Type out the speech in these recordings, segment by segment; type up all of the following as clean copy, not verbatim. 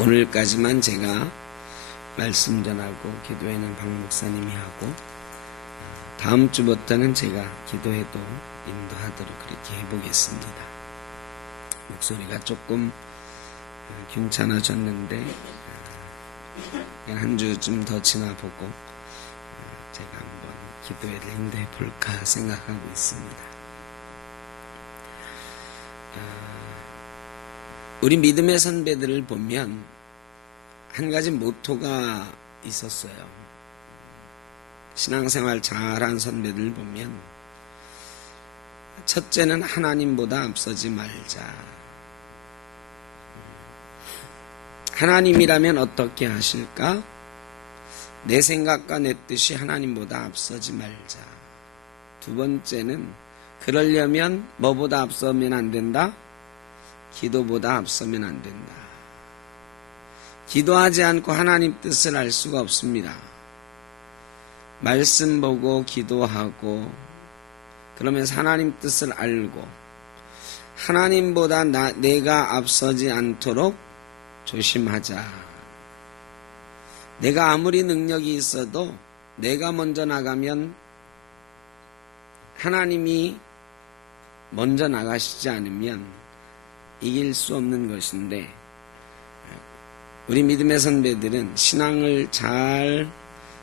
오늘까지만 제가 말씀 전하고 기도회는 박 목사님이 하고 다음 주부터는 제가 기도회도 인도하도록 그렇게 해보겠습니다. 목소리가 조금 괜찮아졌는데 한 주쯤 더 지나보고 제가 한번 기도회를 인도해 볼까 생각하고 있습니다. 우리 믿음의 선배들을 보면 한 가지 모토가 있었어요. 신앙생활 잘한 선배들을 보면 첫째는 하나님보다 앞서지 말자. 하나님이라면 어떻게 하실까? 내 생각과 내 뜻이 하나님보다 앞서지 말자. 두 번째는 그러려면 뭐보다 앞서면 안 된다? 기도보다 앞서면 안 된다. 기도하지 않고 하나님 뜻을 알 수가 없습니다. 말씀 보고 기도하고 그러면서 하나님 뜻을 알고 하나님보다 내가 앞서지 않도록 조심하자. 내가 아무리 능력이 있어도 내가 먼저 나가면 하나님이 먼저 나가시지 않으면 이길 수 없는 것인데 우리 믿음의 선배들은 신앙을 잘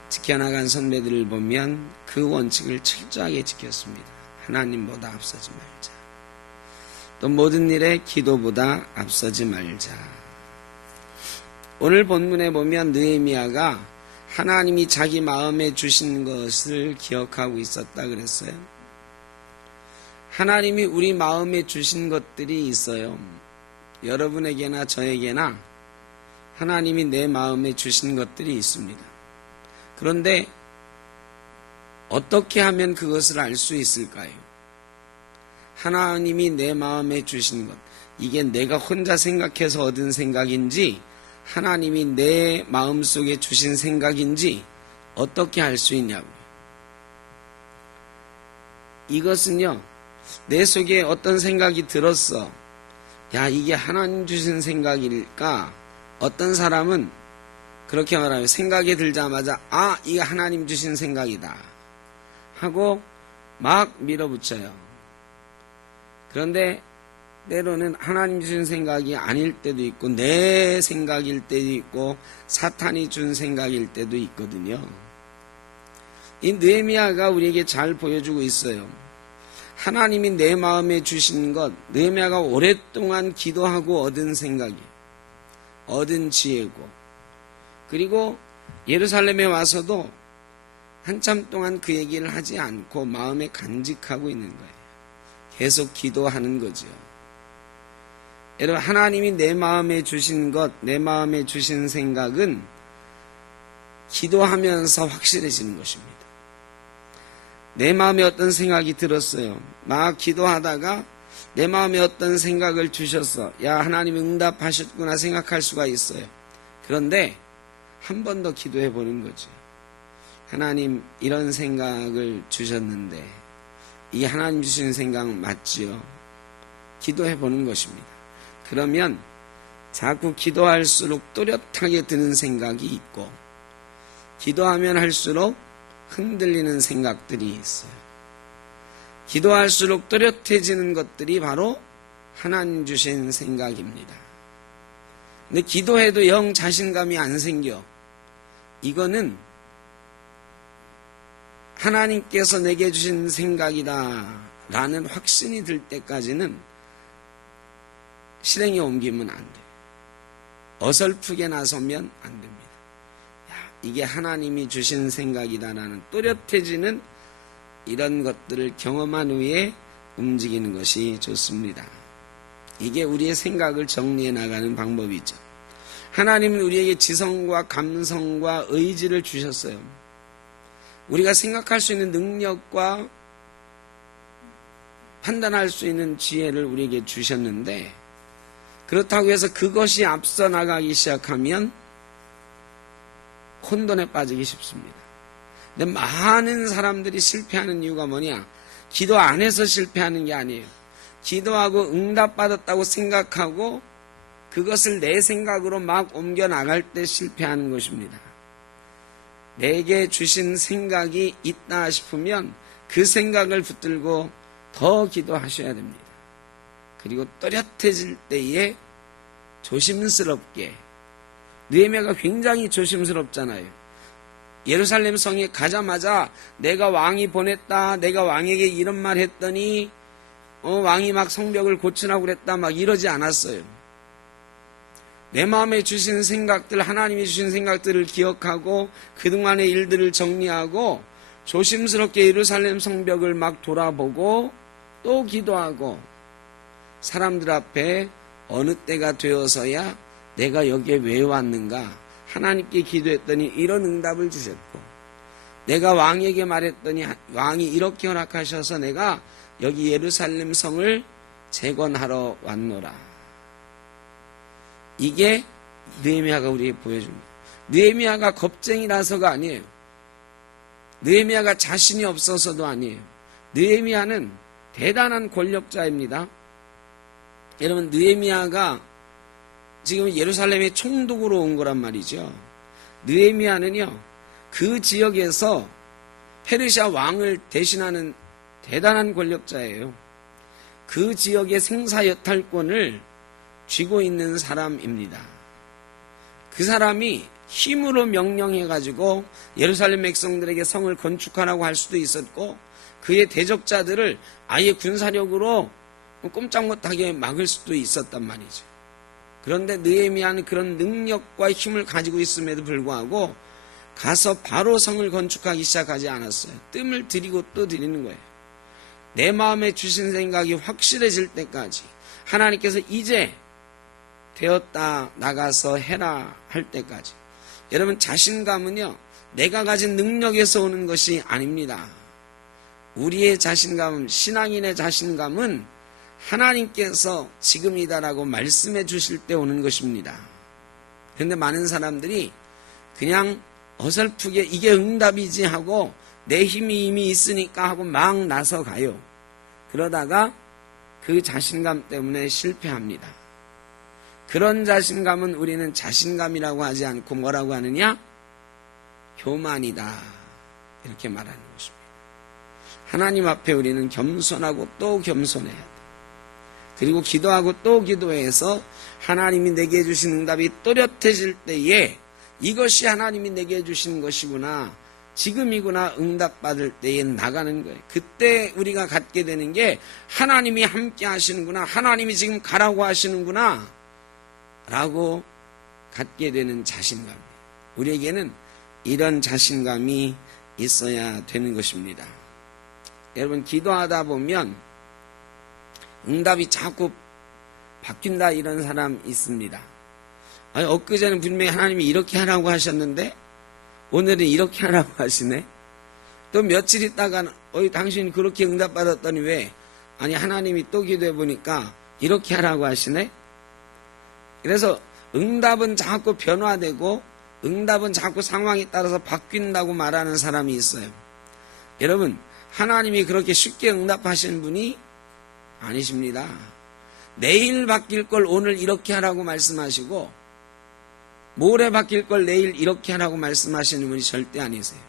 지켜나간 선배들을 보면 그 원칙을 철저하게 지켰습니다. 하나님보다 앞서지 말자. 또 모든 일에 기도보다 앞서지 말자. 오늘 본문에 보면 느헤미야가 하나님이 자기 마음에 주신 것을 기억하고 있었다 그랬어요. 하나님이 우리 마음에 주신 것들이 있어요. 여러분에게나 저에게나 하나님이 내 마음에 주신 것들이 있습니다. 그런데 어떻게 하면 그것을 알 수 있을까요? 하나님이 내 마음에 주신 것, 이게 내가 혼자 생각해서 얻은 생각인지 하나님이 내 마음속에 주신 생각인지 어떻게 알 수 있냐고요. 이것은요, 내 속에 어떤 생각이 들었어. 야, 이게 하나님 주신 생각일까? 어떤 사람은 그렇게 말하면 생각이 들자마자 아, 이게 하나님 주신 생각이다 하고 막 밀어붙여요. 그런데 때로는 하나님 주신 생각이 아닐 때도 있고 내 생각일 때도 있고 사탄이 준 생각일 때도 있거든요. 이 느헤미야가 우리에게 잘 보여주고 있어요. 하나님이 내 마음에 주신 것, 느헤미야가 오랫동안 기도하고 얻은 생각이, 얻은 지혜고, 그리고 예루살렘에 와서도 한참 동안 그 얘기를 하지 않고 마음에 간직하고 있는 거예요. 계속 기도하는 거죠. 여러분, 하나님이 내 마음에 주신 것, 내 마음에 주신 생각은 기도하면서 확실해지는 것입니다. 내 마음에 어떤 생각이 들었어요. 막 기도하다가 내 마음에 어떤 생각을 주셨어. 야, 하나님이 응답하셨구나 생각할 수가 있어요. 그런데 한 번 더 기도해 보는 거죠. 하나님, 이런 생각을 주셨는데 이 하나님 주신 생각 맞지요? 기도해 보는 것입니다. 그러면 자꾸 기도할수록 또렷하게 드는 생각이 있고 기도하면 할수록 흔들리는 생각들이 있어요. 기도할수록 또렷해지는 것들이 바로 하나님 주신 생각입니다. 근데 기도해도 영 자신감이 안 생겨. 이거는 하나님께서 내게 주신 생각이다 라는 확신이 들 때까지는 실행에 옮기면 안 돼요. 어설프게 나서면 안 됩니다. 이게 하나님이 주신 생각이다라는 또렷해지는 이런 것들을 경험한 후에 움직이는 것이 좋습니다. 이게 우리의 생각을 정리해 나가는 방법이죠. 하나님은 우리에게 지성과 감성과 의지를 주셨어요. 우리가 생각할 수 있는 능력과 판단할 수 있는 지혜를 우리에게 주셨는데 그렇다고 해서 그것이 앞서 나가기 시작하면 혼돈에 빠지기 쉽습니다. 근데 많은 사람들이 실패하는 이유가 뭐냐? 기도 안 해서 실패하는 게 아니에요. 기도하고 응답받았다고 생각하고 그것을 내 생각으로 막 옮겨 나갈 때 실패하는 것입니다. 내게 주신 생각이 있다 싶으면 그 생각을 붙들고 더 기도하셔야 됩니다. 그리고 또렷해질 때에 조심스럽게, 느헤미야가 굉장히 조심스럽잖아요. 예루살렘 성에 가자마자 내가 왕이 보냈다, 내가 왕에게 이런 말 했더니 왕이 막 성벽을 고치라고 그랬다, 막 이러지 않았어요. 내 마음에 주신 생각들, 하나님이 주신 생각들을 기억하고 그동안의 일들을 정리하고 조심스럽게 예루살렘 성벽을 막 돌아보고 또 기도하고, 사람들 앞에 어느 때가 되어서야 내가 여기에 왜 왔는가, 하나님께 기도했더니 이런 응답을 주셨고, 내가 왕에게 말했더니 왕이 이렇게 허락하셔서 내가 여기 예루살렘 성을 재건하러 왔노라. 이게 느헤미야가 우리에게 보여줍니다. 느헤미야가 겁쟁이라서가 아니에요. 느헤미야가 자신이 없어서도 아니에요. 느헤미야는 대단한 권력자입니다. 여러분, 느헤미야가 지금 예루살렘에 총독으로 온 거란 말이죠. 느헤미야는요, 그 지역에서 페르시아 왕을 대신하는 대단한 권력자예요. 그 지역의 생사여탈권을 쥐고 있는 사람입니다. 그 사람이 힘으로 명령해가지고 예루살렘 백성들에게 성을 건축하라고 할 수도 있었고, 그의 대적자들을 아예 군사력으로 꼼짝 못하게 막을 수도 있었단 말이죠. 그런데 느헤미야는 그런 능력과 힘을 가지고 있음에도 불구하고 가서 바로 성을 건축하기 시작하지 않았어요. 뜸을 들이고 또 들이는 거예요. 내 마음에 주신 생각이 확실해질 때까지, 하나님께서 이제 되었다, 나가서 해라 할 때까지. 여러분, 자신감은요, 내가 가진 능력에서 오는 것이 아닙니다. 우리의 자신감은, 신앙인의 자신감은 하나님께서 지금이다라고 말씀해 주실 때 오는 것입니다. 그런데 많은 사람들이 그냥 어설프게 이게 응답이지 하고 내 힘이 이미 있으니까 하고 막 나서 가요. 그러다가 그 자신감 때문에 실패합니다. 그런 자신감은 우리는 자신감이라고 하지 않고 뭐라고 하느냐? 교만이다, 이렇게 말하는 것입니다. 하나님 앞에 우리는 겸손하고 또 겸손해야 돼. 그리고 기도하고 또 기도해서 하나님이 내게 주신 응답이 또렷해질 때에 이것이 하나님이 내게 주신 것이구나, 지금이구나, 응답받을 때에 나가는 거예요. 그때 우리가 갖게 되는 게 하나님이 함께 하시는구나, 하나님이 지금 가라고 하시는구나 라고 갖게 되는 자신감. 우리에게는 이런 자신감이 있어야 되는 것입니다. 여러분, 기도하다 보면 응답이 자꾸 바뀐다, 이런 사람 있습니다. 아니, 엊그제는 분명히 하나님이 이렇게 하라고 하셨는데 오늘은 이렇게 하라고 하시네. 또 며칠 있다가 당신이 그렇게 응답받았더니 왜? 아니, 하나님이 또 기도해 보니까 이렇게 하라고 하시네. 그래서 응답은 자꾸 변화되고 응답은 자꾸 상황에 따라서 바뀐다고 말하는 사람이 있어요. 여러분, 하나님이 그렇게 쉽게 응답하시는 분이 아니십니다. 내일 바뀔 걸 오늘 이렇게 하라고 말씀하시고 모레 바뀔 걸 내일 이렇게 하라고 말씀하시는 분이 절대 아니세요.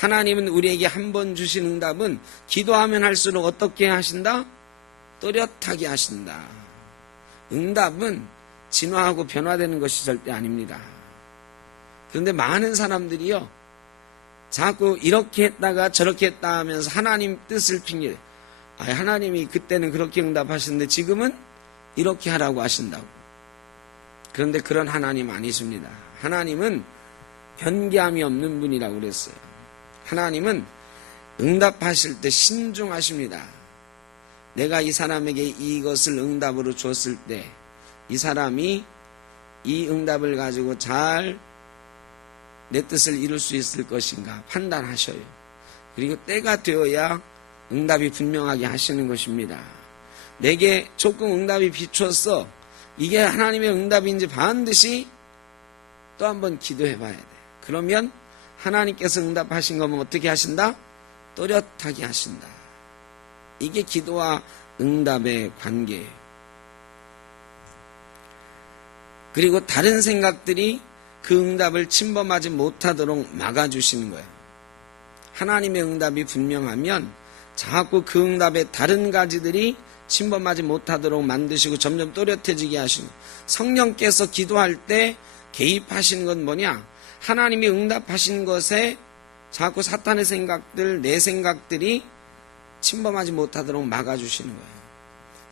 하나님은 우리에게 한 번 주신 응답은 기도하면 할수록 어떻게 하신다? 또렷하게 하신다. 응답은 진화하고 변화되는 것이 절대 아닙니다. 그런데 많은 사람들이요, 자꾸 이렇게 했다가 저렇게 했다 하면서 하나님 뜻을 핑계, 하나님이 그때는 그렇게 응답하셨는데 지금은 이렇게 하라고 하신다고. 그런데 그런 하나님 아니십니다. 하나님은 변개함이 없는 분이라고 그랬어요. 하나님은 응답하실 때 신중하십니다. 내가 이 사람에게 이것을 응답으로 줬을 때 이 사람이 이 응답을 가지고 잘 내 뜻을 이룰 수 있을 것인가 판단하셔요. 그리고 때가 되어야 응답이 분명하게 하시는 것입니다. 내게 조금 응답이 비추었어. 이게 하나님의 응답인지 반드시 또 한번 기도해 봐야 돼. 그러면 하나님께서 응답하신 거면 어떻게 하신다? 또렷하게 하신다. 이게 기도와 응답의 관계예요. 그리고 다른 생각들이 그 응답을 침범하지 못하도록 막아주시는 거예요. 하나님의 응답이 분명하면 자꾸 그 응답의 다른 가지들이 침범하지 못하도록 만드시고 점점 또렷해지게 하시는 거예요. 성령께서 기도할 때 개입하시는 건 뭐냐? 하나님이 응답하신 것에 자꾸 사탄의 생각들, 내 생각들이 침범하지 못하도록 막아주시는 거예요.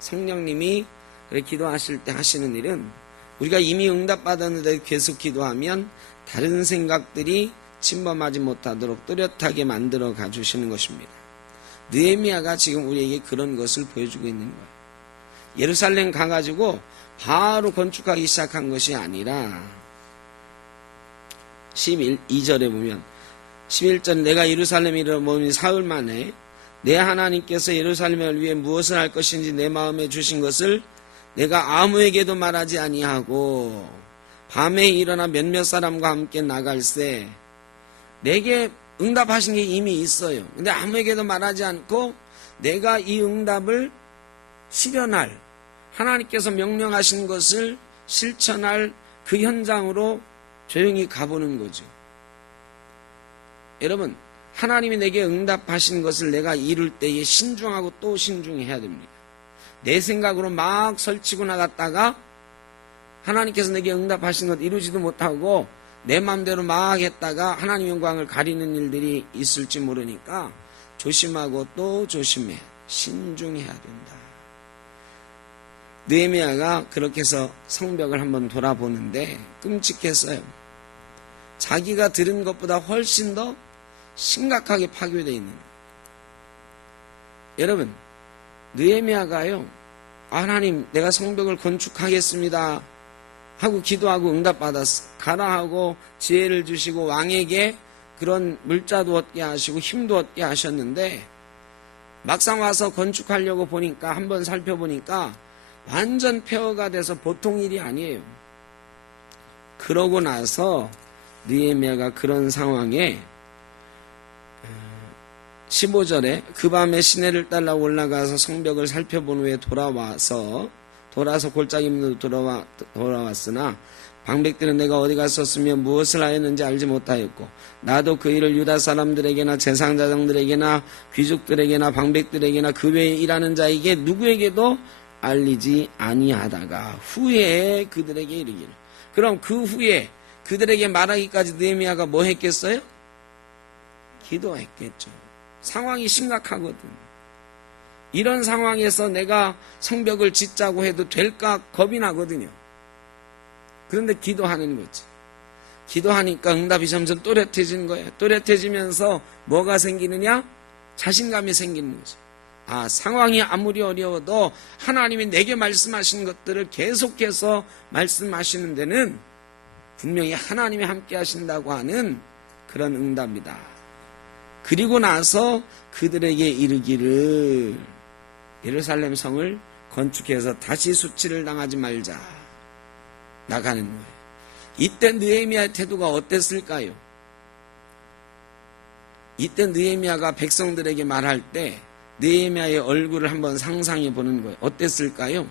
성령님이 기도하실 때 하시는 일은 우리가 이미 응답받았는데 계속 기도하면 다른 생각들이 침범하지 못하도록 뚜렷하게 만들어 가주시는 것입니다. 느헤미야가 지금 우리에게 그런 것을 보여주고 있는 거예요. 예루살렘 가가지고 바로 건축하기 시작한 것이 아니라 12절에 보면 11절 내가 예루살렘에 이르러보니 사흘 만에 내 하나님께서 예루살렘을 위해 무엇을 할 것인지 내 마음에 주신 것을 내가 아무에게도 말하지 아니하고 밤에 일어나 몇몇 사람과 함께 나갈새 내게 응답하신 게 이미 있어요. 근데 아무에게도 말하지 않고 내가 이 응답을 실현할 하나님께서 명령하신 것을 실천할 그 현장으로 조용히 가보는 거죠. 여러분, 하나님이 내게 응답하신 것을 내가 이룰 때에 신중하고 또 신중해야 됩니다. 내 생각으로 막 설치고 나갔다가 하나님께서 내게 응답하신 것 이루지도 못하고 내 마음대로 막 했다가 하나님 영광을 가리는 일들이 있을지 모르니까 조심하고 또 조심해 신중해야 된다. 느헤미야가 그렇게 해서 성벽을 한번 돌아보는데 끔찍했어요. 자기가 들은 것보다 훨씬 더 심각하게 파괴되어 있는 거예요. 여러분, 느헤미야가요, 하나님 내가 성벽을 건축하겠습니다 하고 기도하고 응답받았어. 가라 하고 지혜를 주시고 왕에게 그런 물자도 얻게 하시고 힘도 얻게 하셨는데 막상 와서 건축하려고 보니까 한번 살펴보니까 완전 폐허가 돼서 보통 일이 아니에요. 그러고 나서 느헤미야가 그런 상황에 15절에 그 밤에 시내를 따라 올라가서 성벽을 살펴본 후에 돌아서 골짜기 문으로 돌아왔으나 방백들은 내가 어디 갔었으며 무엇을 하였는지 알지 못하였고 나도 그 일을 유다 사람들에게나 제상자장들에게나 귀족들에게나 방백들에게나 그 외에 일하는 자에게 누구에게도 알리지 아니하다가 후에 그들에게 이르기를. 그럼 그 후에 그들에게 말하기까지 느헤미야가 뭐 했겠어요? 기도했겠죠. 상황이 심각하거든. 이런 상황에서 내가 성벽을 짓자고 해도 될까 겁이 나거든요. 그런데 기도하는 거지. 기도하니까 응답이 점점 또렷해지는 거예요. 또렷해지면서 뭐가 생기느냐? 자신감이 생기는 거죠. 아, 상황이 아무리 어려워도 하나님이 내게 말씀하신 것들을 계속해서 말씀하시는 데는 분명히 하나님이 함께 하신다고 하는 그런 응답이다. 그리고 나서 그들에게 이르기를 예루살렘 성을 건축해서 다시 수치를 당하지 말자. 나가는 거예요. 이때 느헤미야의 태도가 어땠을까요? 이때 느헤미야가 백성들에게 말할 때 느헤미야의 얼굴을 한번 상상해 보는 거예요. 어땠을까요?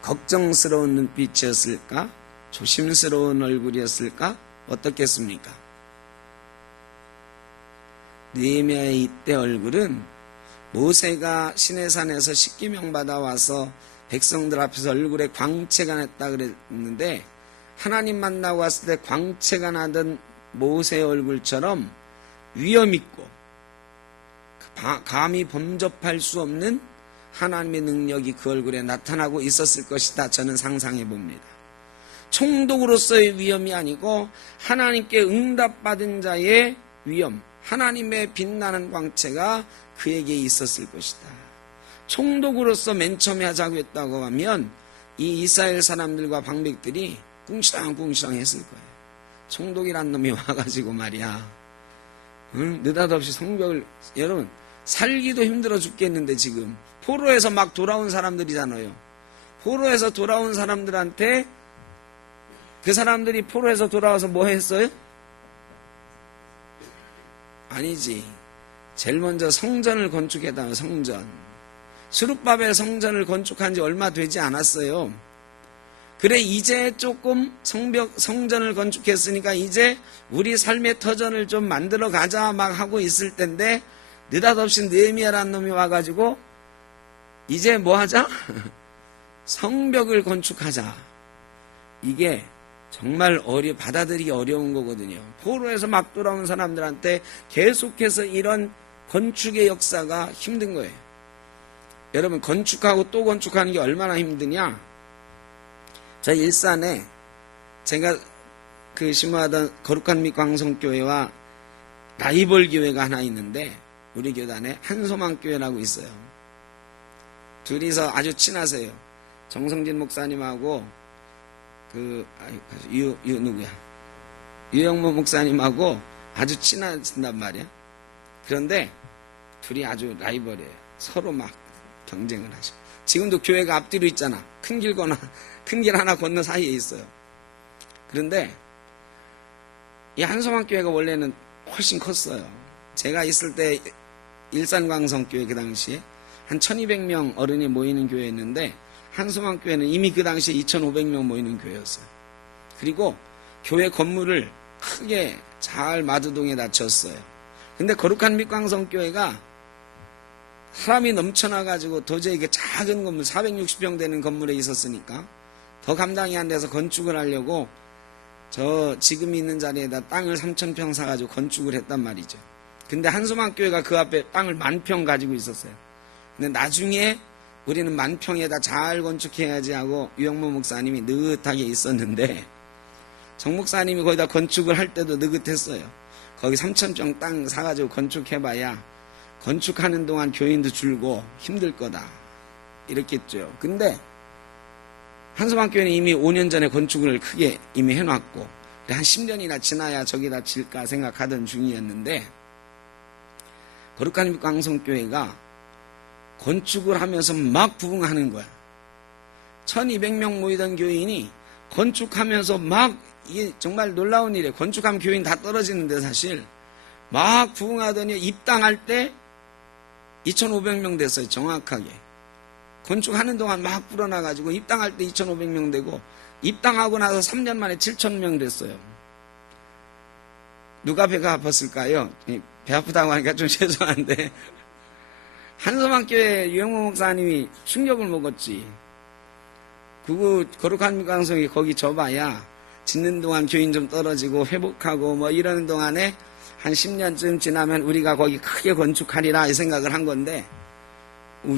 걱정스러운 눈빛이었을까? 조심스러운 얼굴이었을까? 어떻겠습니까? 느헤미야의 이때 얼굴은 모세가 시내산에서 십계명 받아와서 백성들 앞에서 얼굴에 광채가 났다 그랬는데 하나님 만나고 왔을 때 광채가 나던 모세의 얼굴처럼 위엄있고 감히 범접할 수 없는 하나님의 능력이 그 얼굴에 나타나고 있었을 것이다. 저는 상상해 봅니다. 총독으로서의 위엄이 아니고 하나님께 응답받은 자의 위엄, 하나님의 빛나는 광채가 그에게 있었을 것이다. 총독으로서 맨 처음에 하자고 했다고 하면 이 이스라엘 사람들과 방백들이 꿍시렁꿍시렁 했을 거예요. 총독이란 놈이 와가지고 말이야, 느닷없이 성벽을, 여러분 살기도 힘들어 죽겠는데 지금 포로에서 막 돌아온 사람들이잖아요. 포로에서 돌아온 사람들한테 그 사람들이 포로에서 돌아와서 뭐 했어요? 아니지. 제일 먼저 성전을 건축했다면 성전. 스룹바벨 성전을 건축한 지 얼마 되지 않았어요. 그래 이제 조금 성전을 건축했으니까 이제 우리 삶의 터전을 좀 만들어 가자 막 하고 있을 텐데 느닷없이 느헤미야라는 놈이 와가지고 이제 뭐 하자? 성벽을 건축하자. 이게 정말 받아들이기 어려운 거거든요. 포로에서 막 돌아온 사람들한테 계속해서 이런 건축의 역사가 힘든 거예요. 여러분 건축하고 또 건축하는 게 얼마나 힘드냐? 저희 일산에 제가 심호하던 거룩한 빛 광성교회와 라이벌 교회가 하나 있는데 우리 교단에 한소망교회라고 있어요. 둘이서 아주 친하세요. 정성진 목사님하고 누구야? 유영모 목사님하고 아주 친하신단 말이야. 그런데 둘이 아주 라이벌이에요. 서로 막 경쟁을 하시고. 지금도 교회가 앞뒤로 있잖아. 큰 길 하나 건너 사이에 있어요. 그런데 이 한소망교회가 원래는 훨씬 컸어요. 제가 있을 때 일산광성교회 그 당시에 한 1200명 어른이 모이는 교회였는데 한소망교회는 이미 그 당시에 2500명 모이는 교회였어요. 그리고 교회 건물을 크게 잘 마두동에다 졌어요. 근데 거룩한 빛광성교회가 사람이 넘쳐나가지고 도저히 이게 작은 건물 460평 되는 건물에 있었으니까 더 감당이 안 돼서 건축을 하려고 저 지금 있는 자리에다 땅을 3000평 사가지고 건축을 했단 말이죠. 근데 한소망교회가 그 앞에 땅을 10,000평 가지고 있었어요. 근데 나중에 우리는 10,000평에다 잘 건축해야지 하고 유영모 목사님이 느긋하게 있었는데 정 목사님이 거기다 건축을 할 때도 느긋했어요. 거기 3,000평 땅 사가지고 건축해봐야 건축하는 동안 교인도 줄고 힘들 거다 이렇게 했죠. 근데 한소망교회는 이미 5년 전에 건축을 크게 이미 해놨고 한 10년이나 지나야 저기다 질까 생각하던 중이었는데 거룩한 광성교회가 건축을 하면서 막 부흥하는 거야. 1200명 모이던 교인이 건축하면서 막 이게 정말 놀라운 일이에요. 건축하면 교인 다 떨어지는데 사실 막 부흥하더니 입당할 때 2500명 됐어요. 정확하게. 건축하는 동안 막 불어나가지고 입당할 때 2500명 되고 입당하고 나서 3년 만에 7000명 됐어요. 누가 배가 아팠을까요? 배 아프다고 하니까 좀 죄송한데 한소망교회 유영모 목사님이 충격을 먹었지. 그거 거룩한 광성이 거기 져봐야 짓는 동안 교인 좀 떨어지고 회복하고 뭐 이러는 동안에 한 10년쯤 지나면 우리가 거기 크게 건축하리라 이 생각을 한 건데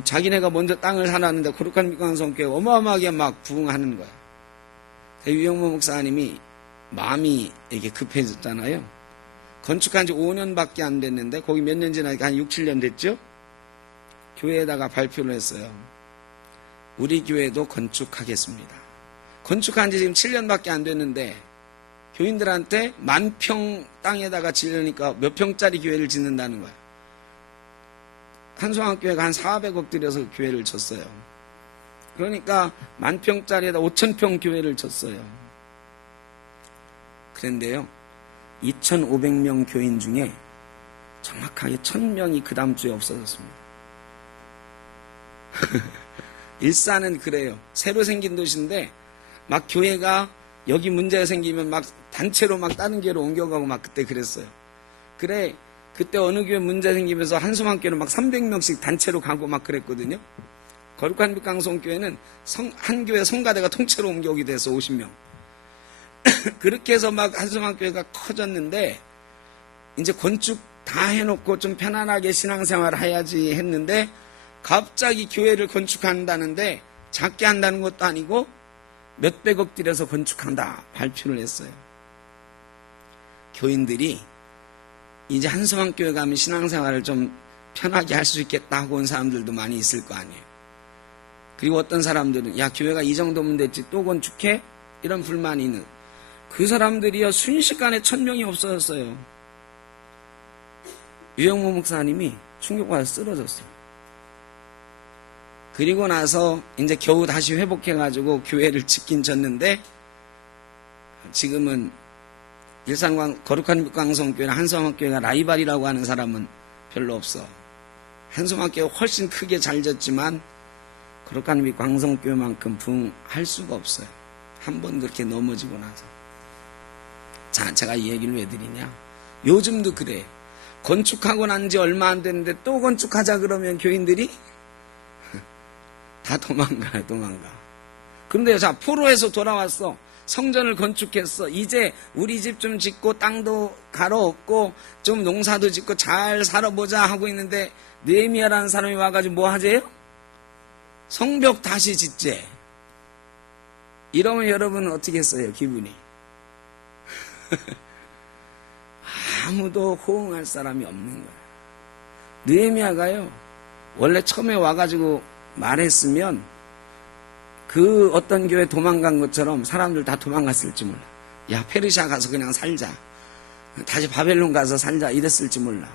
자기네가 먼저 땅을 사놨는데 거룩한 빛광성교회 어마어마하게 막 부흥하는 거야. 유영모 목사님이 마음이 이렇게 급해졌잖아요. 건축한 지 5년밖에 안 됐는데 거기 몇 년 지나니까 한 6, 7년 됐죠? 교회에다가 발표를 했어요. 우리 교회도 건축하겠습니다. 건축한 지 지금 7년밖에 안 됐는데 교인들한테 10,000평 땅에다가 지으니까 몇 평짜리 교회를 짓는다는 거야. 한소망교회가 한 400억 들여서 교회를 졌어요. 그러니까 10,000평짜리에다 5,000평 교회를 졌어요. 그런데요 2,500명 교인 중에 정확하게 1,000명이 그 다음 주에 없어졌습니다. 일산은 그래요. 새로 생긴 도시인데 막 교회가 여기 문제가 생기면 막 단체로 막 다른 교회로 옮겨가고 막 그때 그랬어요. 그래 그때 어느 교회 문제 생기면서 한소망교회는 막 300명씩 단체로 가고 막 그랬거든요. 거룩한 빛광성교회는 한 교회 성가대가 통째로 옮겨오기도 해서 50명. 그렇게 해서 막 한소망교회가 커졌는데 이제 건축 다 해놓고 좀 편안하게 신앙생활 해야지 했는데 갑자기 교회를 건축한다는데 작게 한다는 것도 아니고 몇백억 들여서 건축한다 발표를 했어요. 교인들이 이제 한소망교회 가면 신앙생활을 좀 편하게 할 수 있겠다 하고 온 사람들도 많이 있을 거 아니에요. 그리고 어떤 사람들은 야 교회가 이 정도면 됐지 또 건축해? 이런 불만이 있는 그 사람들이요 순식간에 1,000명이 없어졌어요. 유영모 목사님이 충격받아서 쓰러졌어요. 그리고 나서 이제 겨우 다시 회복해가지고 교회를 짓긴 졌는데 지금은 일산 거룩한 빛광성교회나 한소망교회가 라이벌이라고 하는 사람은 별로 없어. 한소망교회 훨씬 크게 잘 졌지만 거룩한 광성교회만큼 부흥할 수가 없어요. 한 번 그렇게 넘어지고 나서. 자, 제가 이 얘기를 왜 드리냐? 요즘도 그래. 건축하고 난 지 얼마 안 됐는데 또 건축하자 그러면 교인들이 다 도망가요, 도망가. 그런데 자, 포로에서 돌아왔어. 성전을 건축했어. 이제 우리 집 좀 짓고 땅도 갈아엎고 좀 농사도 짓고 잘 살아보자 하고 있는데 느헤미야라는 사람이 와가지고 뭐 하재요? 성벽 다시 짓재. 이러면 여러분은 어떻게 했어요, 기분이? 아무도 호응할 사람이 없는 거야. 느헤미야가요, 원래 처음에 와가지고 말했으면 그 어떤 교회 도망간 것처럼 사람들 다 도망갔을지 몰라. 야, 페르시아 가서 그냥 살자. 다시 바벨론 가서 살자. 이랬을지 몰라.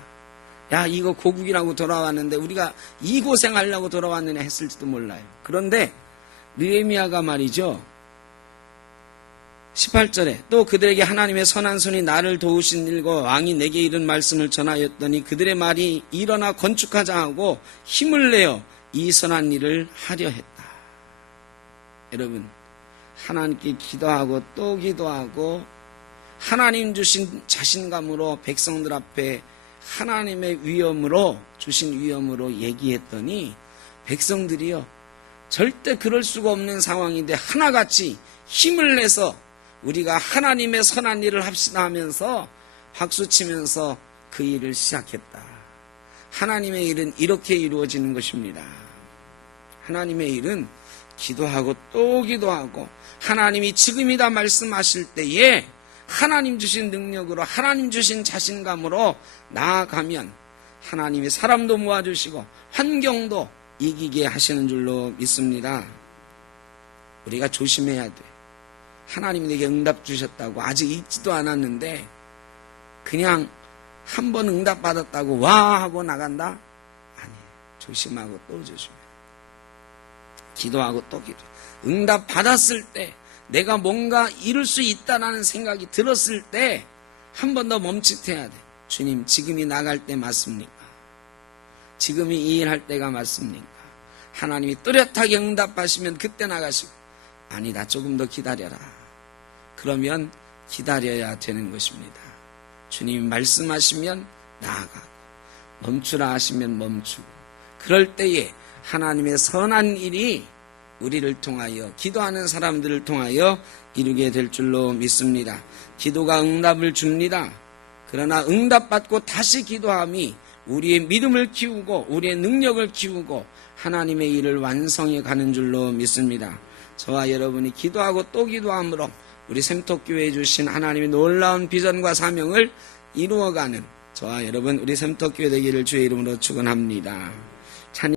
야, 이거 고국이라고 돌아왔는데 우리가 이 고생하려고 돌아왔느냐 했을지도 몰라요. 그런데 느헤미야가 말이죠, 18절에 또 그들에게 하나님의 선한 손이 나를 도우신 일과 왕이 내게 이른 말씀을 전하였더니 그들의 말이 일어나 건축하자 하고 힘을 내어 이 선한 일을 하려 했다. 여러분, 하나님께 기도하고 또 기도하고 하나님 주신 자신감으로 백성들 앞에 하나님의 위엄으로 주신 위엄으로 얘기했더니 백성들이요, 절대 그럴 수가 없는 상황인데 하나같이 힘을 내서 우리가 하나님의 선한 일을 합시다 하면서 박수치면서 그 일을 시작했다. 하나님의 일은 이렇게 이루어지는 것입니다. 하나님의 일은 기도하고 또 기도하고 하나님이 지금이다 말씀하실 때에 하나님 주신 능력으로 하나님 주신 자신감으로 나아가면 하나님이 사람도 모아주시고 환경도 이기게 하시는 줄로 믿습니다. 우리가 조심해야 돼. 하나님이 내게 응답 주셨다고 아직 있지도 않았는데 그냥 한 번 응답 받았다고 와 하고 나간다? 아니에요. 조심하고 또 조심해. 기도하고 또 기도. 응답 받았을 때 내가 뭔가 이룰 수 있다는 생각이 들었을 때 한 번 더 멈칫해야 돼. 주님, 지금이 나갈 때 맞습니까? 지금이 이 일할 때가 맞습니까? 하나님이 뚜렷하게 응답하시면 그때 나가시고, 아니다, 조금 더 기다려라. 그러면 기다려야 되는 것입니다. 주님이 말씀하시면 나아가고 멈추라 하시면 멈추고, 그럴 때에 하나님의 선한 일이 우리를 통하여 기도하는 사람들을 통하여 이루게 될 줄로 믿습니다. 기도가 응답을 줍니다. 그러나 응답받고 다시 기도함이 우리의 믿음을 키우고 우리의 능력을 키우고 하나님의 일을 완성해 가는 줄로 믿습니다. 저와 여러분이 기도하고 또 기도함으로 우리 샘톡교회에 주신 하나님의 놀라운 비전과 사명을 이루어가는 저와 여러분 우리 샘톡교회 되기를 주의 이름으로 축원합니다.